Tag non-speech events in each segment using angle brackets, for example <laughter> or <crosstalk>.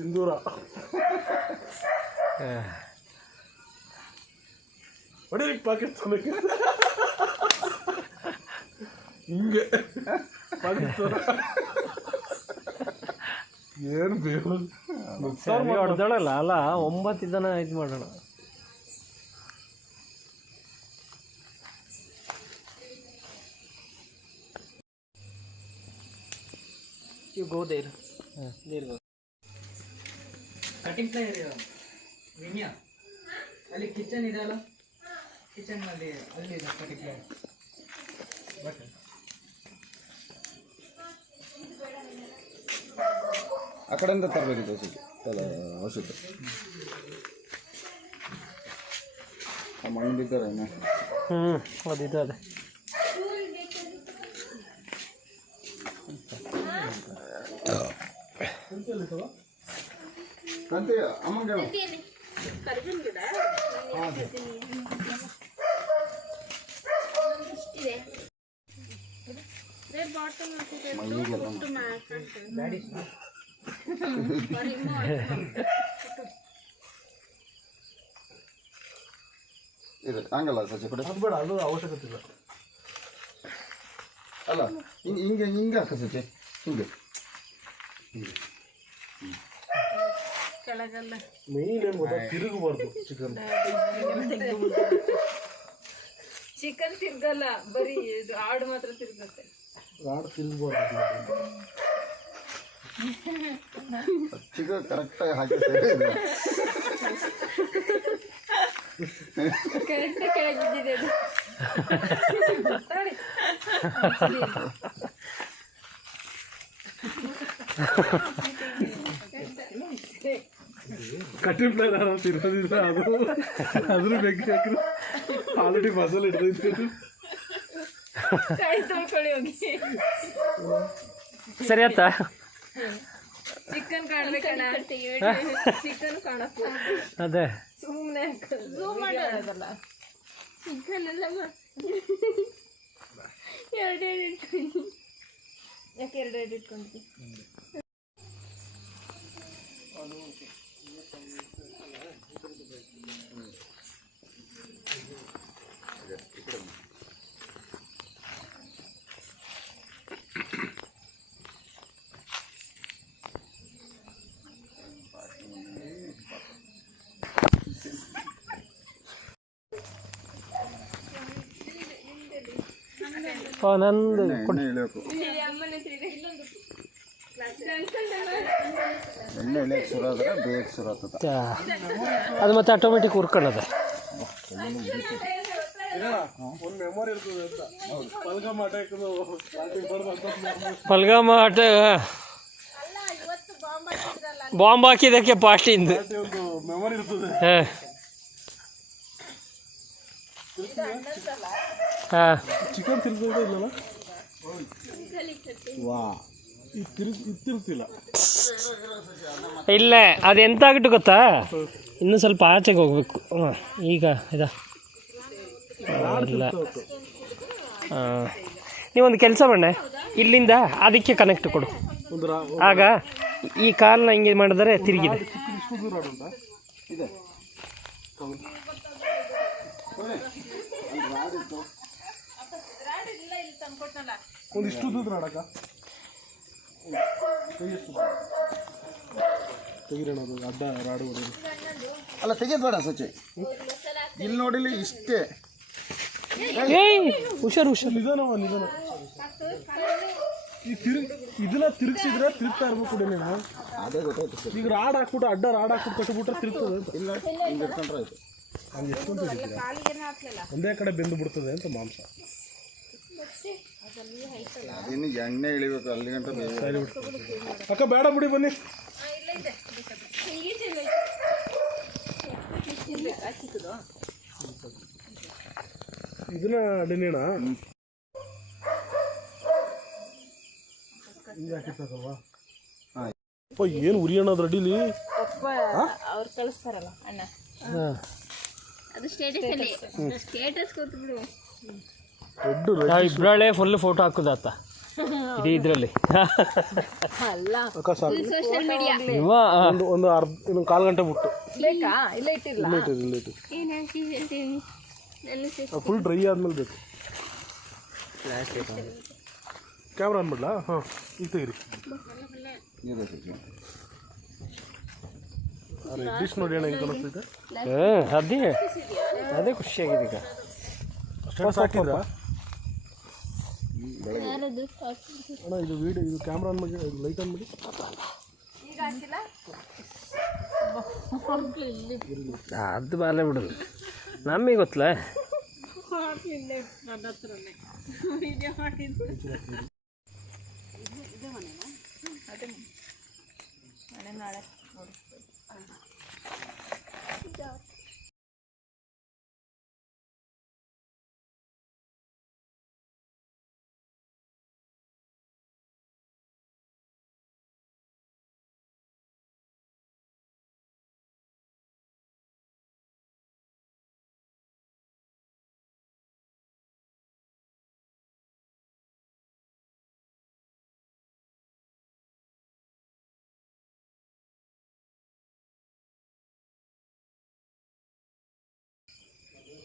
ಸಿಂಧೂರ. ಹೊಡಿ ಪಾಕಿಸ್ತಾನ ಹಿಂಗೆ. ಪಾಕಿಸ್ತಾನ ಏನು ಬೇಕು ಸರಿ ಹೊಡೆದಳಲ್ಲ ಅಲ್ಲ ಒಂಬತ್ತು ದಿನ ಇದು ಮಾಡೋಣ. You go there. There go. Cutting player ವಿನ್ಯ ಅಲ್ಲಿ ಕಿಚನ್ ಇದೆಯಲ್ಲ ಕಿಚನ್ ಅಲ್ಲಿ ಅಲ್ಲಿ ಇದೆ ಕಟಿಂಗ್ ಪ್ಲೇಯರ್ ಬಟ್ ಆ ಕಡೆಯಿಂದ ತರಬೇಕಿತ್ತು ಔಷಧಿ. ಅಲ್ಲ ಔಷಧಿ. ಆ ಮಣ್ಣು ಬಿದ್ದಾರೆ ಹ್ಞೂ ಅದಿದೆ ಅದೇ ಕಂತೆ ಅಮ್ಮಂಗೆ ಹೇಳು. ಇದೆ. ಹಂಗಲ್ಲ ಸಸಿ ಕೂಡ. ಅದು ಬೇಡ ಅದು ಅವಶ್ಯಕತೆ ಇಲ್ಲ. ಅಲ್ಲ ಹಿಂಗೆ ಹಿಂಗೆ ಹಿಂಗೆ ಸಸಿ ಹಿಂಗೆ. ಹಿಂಗೆ. ಮೇನ್ ಏನು ಗೊತ್ತಾ ತಿರುಗಬಾರ್ದು ಚಿಕನ್. ಚಿಕನ್ ತಿರ್ಗಲ್ಲ ಬರೀ ಇದು ಆಡು ಮಾತ್ರ ತಿರ್ಗತ್ತೆ. ಆಡು ತಿರುಗಬಾರ್ದು ಚಿಕ್ಕ ಕರೆಕ್ಟಾಗಿ ಹಾಕಿ ಸೇರಿದೆ. ಕರೆಕ್ಟ್ ಕೆಳಗೆ ಬಿದ್ದಿದೆ ಅದು. ಕಟಿಂಗ್ ಪ್ಲೇನ್ ಅಂತ ಇರೋದಿಲ್ಲ ಅದು. ಅದ್ರ ಬೆಂಕಿ ಹಾಕಿದ್ರು ಆಲ್ರೆಡಿ ಮಸಾಲೆ ಹೋಗಿ. ಸರಿ ಅತ್ತ ಚಿಕನ್ ಕಾಣ್ಬೇಕಣ್ಣ. ಚಿಕನ್ ಕಾಣಪ್ಪ ಅದೇ. ಸುಮ್ಮನೆ ಝೂಮ್ ಮಾಡೋದಲ್ಲ ಚಿಕನ್ ಎಲ್ಲ ಎರಡು ಎರಡು ಇಟ್ಕೊಂಡು ಯಾಕೆ ಇಟ್ಕೊಂಡ್ವಿ ಓ ನಂದು ಎಣ್ಣೆ ಶುರು ಆದರೆ ಶುರು ಆಗ್ತದೆ ಅದು ಮತ್ತೆ ಆಟೋಮೆಟಿಕ್ ಹುರ್ಕೊಳ್ಳೋದೆ. ಒಂದು ಮೆಮೊರಿ ಇರ್ತದೆ ಅಂತ. ಪಲ್ಗಮ್ ಆಟ ಬಾಂಬ್ ಹಾಕಿದಕ್ಕೆ ಪಾಸ್ಟಿಂದು ಒಂದು ಮೆಮೊರಿ ಇರ್ತದೆ. ಹಾಂ. ಹಾಂ. ಚಿಕನ್ ತಿರ್ಗೋದೇ ಇಲ್ಲಲ್ಲ? ವಾ. ಇಲ್ಲ ಅದು ಎಂತ ಆಗಿಟ್ಟು ಗೊತ್ತಾ? ಇನ್ನೂ ಸ್ವಲ್ಪ ಆಚೆಗೆ ಹೋಗ್ಬೇಕು. ಹಾಂ ಈಗ ಇದ. ಇಲ್ಲ ಹಾಂ ನೀವೊಂದು ಕೆಲಸ ಮಾಡೆ ಇಲ್ಲಿಂದ ಅದಕ್ಕೆ ಕನೆಕ್ಟ್ ಕೊಡು. ಆಗ ಈ ಕಾಲನ್ನ ಹಿಂಗೆ ಮಾಡಿದರೆ ತಿರುಗಿದೆ. ಇಷ್ಟು ದೂರ ಉಂಟಾ ಇದೆ ಒಂದು ಇಷ್ಟು ದೂರ ಆಡಕ ತೆಗಿರೋಣ ಅದು ಅಡ್ಡ ರಾಡು ಹೊಡೆದು ಅಲ್ಲ ತೆಗಿಯೋದು ಬೇಡ ಸಚಿ ಇಲ್ಲಿ ನೋಡಿಲಿ ಇಷ್ಟೇ. ಹುಷಾರು ಹುಷಾರು. ನಿಧಾನವ ನಿಧಾನ ಈ ತಿರು ಇದನ್ನ ತಿರುಗಿಸಿದ್ರೆ ತಿರುಗ್ತಾ ಇರ್ಬೇಕು ಕೂಡ ನೀನು ಅದೇ ಗೊತ್ತಾಯ್ತು ಸರ್. ಈಗ ರಾಡ್ ಹಾಕ್ಬಿಟ್ಟು ಅಡ್ಡ ರಾಡ್ ಹಾಕ್ಬಿಟ್ಟು ಕಟ್ಬಿಟ್ರೆ ತಿರುಗ್ತದೆ ಅಂತ. ಇಲ್ಲ ಹಿಂಗೆ ಇಟ್ಕೊಂಡ್ರೆ ಆಯ್ತು. ಹಂಗೆ ಎಷ್ಟೊಂದು ಹಿಡಿತೀರ ಒಂದೇ ಕಡೆ ಬೆಂದು ಬಿಡ್ತದೆ ಅಂತ ಮಾಂಸ. ಅದಿನ್ನು ಎಣ್ಣೆ ಇಳಿಬೇಕು ಅಲ್ಲಿ ಗಂಟ ಸರಿ ಬಿಟ್ಟು ಅಕ್ಕ ಬೇಡ ಬಿಡಿ ಬನ್ನಿ. ಇದನ್ನ ಹಾಂ ಅಪ್ಪ ಏನು ಉರಿಯೋಣದು ರೆಡಿಲಿ ಪಪ್ಪ ಅವ್ರು ಕಳಿಸ್ತಾರಲ್ಲ ಅಣ್ಣ. ಹಾಂ. ಅದು ಸ್ಟೇಟಸ್ ಅಲ್ಲಿ. ಸ್ಟೇಟಸ್ ಕೂತ್ಬಿಡು ನಾವು ಇಬ್ಬರಳೆ ಫುಲ್ ಫೋಟೋ ಹಾಕುದಾತ. ಇಡೀ ಇದರಲ್ಲಿ. ಅಲ್ಲ. ಅಕ್ಕ ಮೀಡಿಯಾ ಇವ ಒಂದು ಒಂದು ಅರ್ಧ ಇನ್ನೊಂದು ಕಾಲು ಗಂಟೆ ಬಿಟ್ಟು. ಬೇಕಾ? ಇಲ್ಲ ಇಟ್ಟಿಲ್ಲ ಇಲ್ಲಿಟ್ಟು ಇಲ್ಲಿಟ್ಟು ಏನು ಫುಲ್ ಡ್ರೈ ಆದ್ಮೇಲೆ ಬೇಕು. ಕ್ಯಾಮ್ರಾ ಅಂದ್ಬಿಡ್ಲಾ ಹಾಂ ಈಗ ತೆಗಿರಿ. ಅರೆ ಡಿಶ್ ನೋಡಿ ಅಣ್ಣ ಹೆಂಗೆ ಕಾಣಿಸ್ತಿದೆ ಹ್ಞೂ ಅದೇ ಅದೇ ಖುಷಿಯಾಗಿದೆ ಈಗ. ಸಾಕಿದ್ರಾ ಹಾಕಿದ್ರಾ? ಅಣ್ಣ ಇದು ವೀಡಿಯೋ ಇದು ಕ್ಯಾಮ್ರಾ ಅನ್ಬಿಡಿ ಇದು ಲೈಟ್ ಅನ್ಬಿಡಿ ಅದು ಬಾರೇ ಬಿಡಲ್ಲ. ನಮಗೆ ಗೊತ್ತಲ್ಲ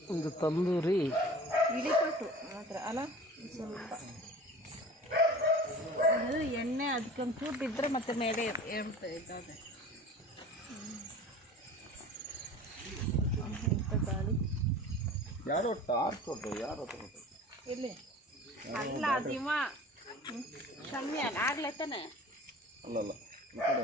ಒಂದು ತಂದೂರಿ. ಇಳಿಪಟ್ಟು ಮಾತ್ರ ಅಲ್ಲ? ಸ್ವಲ್ಪ. ಅದು ಎಣ್ಣೆ ಅದಕ್ಕೊಂಚೂರು ಬಿದ್ದರೆ ಮತ್ತೆ ಮೇಲೆ ಏಳ್ತಾ ಇದ್ದಾವೆ ಯಾರೋ ಟಾರ್ಚ್ ಕೊಟ್ಟು ಯಾರೋ ಇಲ್ಲಿ. ಅಲ್ಲ ದಿವ ಕಮ್ಮಿ ಅಲ್ಲ ಆಗ್ಲೇ ತಾನೆ? ಅಲ್ಲಲ್ಲ ಈ ಕಡೆ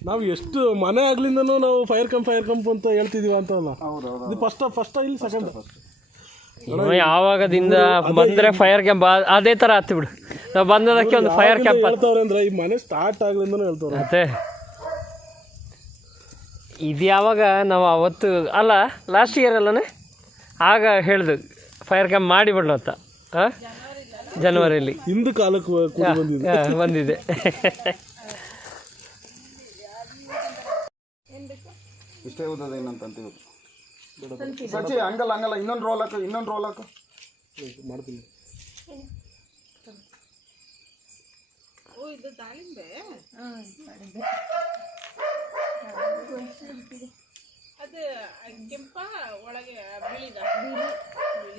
ನಾವು ಎಷ್ಟು ಮನೆ ಆಗ್ಲಿಂದನೂ ನಾವು ಫೈರ್ ಕಂಪ್ ಫೈರ್ ಕಂಪ್ ಅಂತ ಹೇಳ್ತಿದೀವಿ ಅಂತ ಅಲ್ಲ. ಹೌದು ಹೌದು ಇದು ಫಸ್ಟ್ ಫಸ್ಟ್ ಇಲ್ಲಿ ಸೆಕೆಂಡ್ ಯಾವಾಗದಿಂದ ಬಂದ್ರೆ ಫೈರ್ ಕ್ಯಾಂಪ್ ಅದೇ ತರ ಹತ್ತಿ ಬಿಡು. ನಾವು ಬಂದದಕ್ಕೆ ಒಂದು ಫೈರ್ ಕ್ಯಾಂಪ್ ಹೇಳ್ತಾವ್ರೆ ಅಂದ್ರೆ ಈ ಮನೆ ಸ್ಟಾರ್ಟ್ ಆಗ್ಲಿಂದನೂ ಹೇಳ್ತಾವ್ರೆ. ಮತ್ತೆ ಇದು ಯಾವಾಗ ನಾವು ಅವತ್ತು ಅಲ್ಲ ಲಾಸ್ಟ್ ಇಯರ್ ಅಲ್ಲನೇ? ಆಗ ಹೇಳ್ದು ಫೈರ್ ಕ್ಯಾಂಪ್ ಮಾಡಿಬಿಡ್ಲು ಅಂತ. ಹಾಂ ಜನವರಿಯಲ್ಲಿ ಹಿಂದೂ ಕಾಲಕ್ಕೆ ಕೂಡಿ ಬಂದಿದೆ <laughs> ಹಾ, ಬಂದಿದೆ ಇಷ್ಟೇ ಓದೋದು ಏನಂತ ಅಂತೀವಿ ಸಚ್ಚಿ ಹಂಗಲ್ಲ ಹಂಗಲ್ಲ. ಇನ್ನೊಂದು ರೋಲ್ ಹಾಕು ಇನ್ನೊಂದು ರೋಲ್ ಹಾಕು. ಮಾಡ್ತೀನಿ.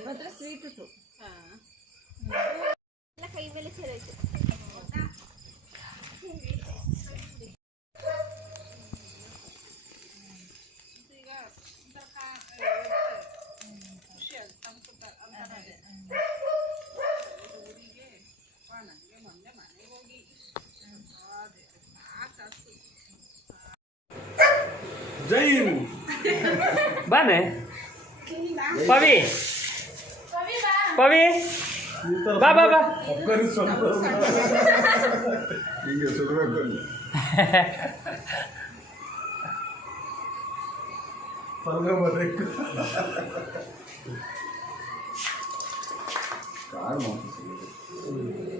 ಮಾತ್ರ ಸ್ವೀಟ್ ಇತ್ತು ಜೈ ಬಾನೆ ಪವಿ ಪವಿ ಬಾ ಬಾ ಬಾ ಹಿಂಗೆ ಸುಡಬೇಕು ಕಾರ್ ಮಾತ್ರ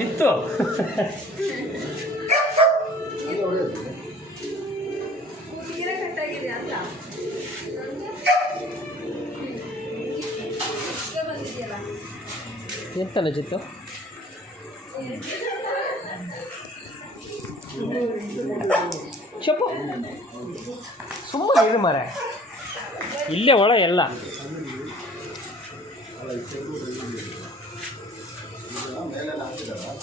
ಜಿತ್ತು ಎಂತಲ್ಲ ಜಿತ್ತು ಚಪ್ಪು. ಸುಮ್ಮನೆ ಇರು ಮರೆ ಇಲ್ಲೇ ಒಳ ಎಲ್ಲ. ಎಂತ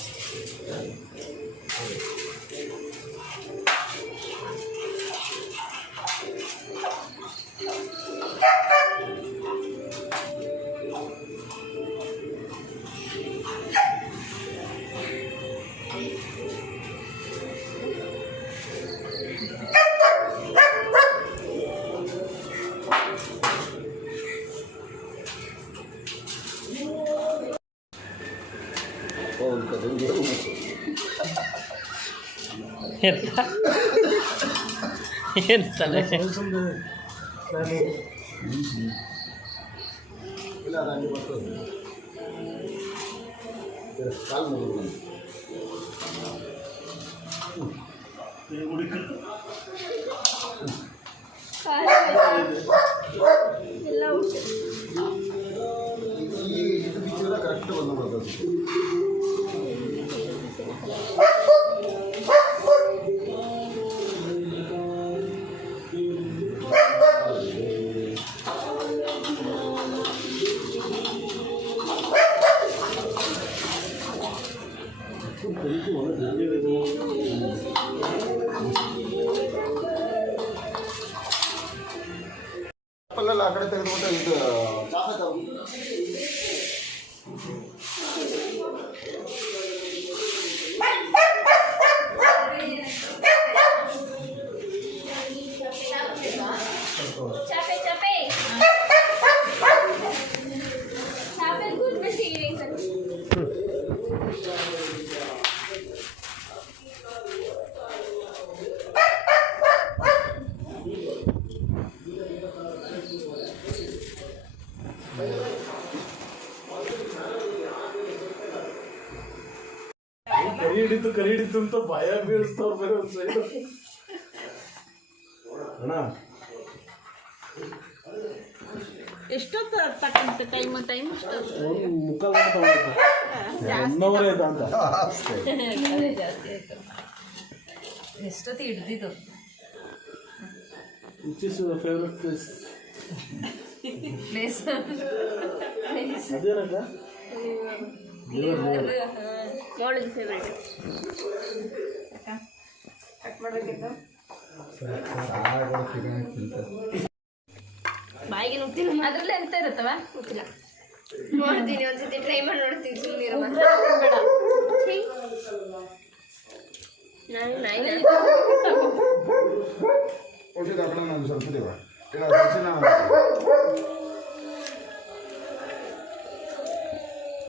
ಎಂತಲೇ ಸುಮ್ಮನೆ ನಾನು ಇಲ್ಲ ಅದು ಹಂಗೆ ಬರ್ತದೆ ಕಾಲು ಮುಗಿದು ಎಲ್ಲ ಉಂಟು ಈ ಇದು ಬಿಚ್ಚಿದ್ರೆ ಕರೆಕ್ಟ್ ಬಂದು ಬರ್ತದೆ ಆ ಕಡೆ ತೆಗೆದುಬಿಟ್ಟು ಇದು ಅಂತ ಭಯ ಬೀಳಿಸ್ತವ್ರು ಬೇರೆ ಒಂದು ಸೈಡ್ ಅಣ್ಣ. ಎಷ್ಟೊತ್ತು ತಕ್ಕಂತ ಟೈಮ್ ಟೈಮ್ ಒಂದು ಮುಕ್ಕಾಲು ಗಂಟೆ ತಗೊಂಡಿದ್ದೆ. ಇದೆ ಅಂತ. ಅದೇ ಜಾಸ್ತಿ ಆಯ್ತು. ಎಷ್ಟೊತ್ತು ಹಿಡ್ದಿದ್ದು? Which is favourite place place ಅದೇನಕ್ಕ? Cut ಮಾಡಬೇಕಿತ್ತು ಬಾಯಿಗೆ ನುಗ್ತಿಲ್ಲ ಅದ್ರಲ್ಲೇ ಎಂತ ಇರುತ್ತವ? ಗೊತ್ತಿಲ್ಲ. ನೋಡ್ತೀನಿ, ಒಂದ್ಸತಿ ಟ್ರೈ ಮಾಡಿ ನೋಡ್ತೀನಿ ಸುಮ್ಮನೆ ಬೇಡ ಸ್ವಲ್ಪ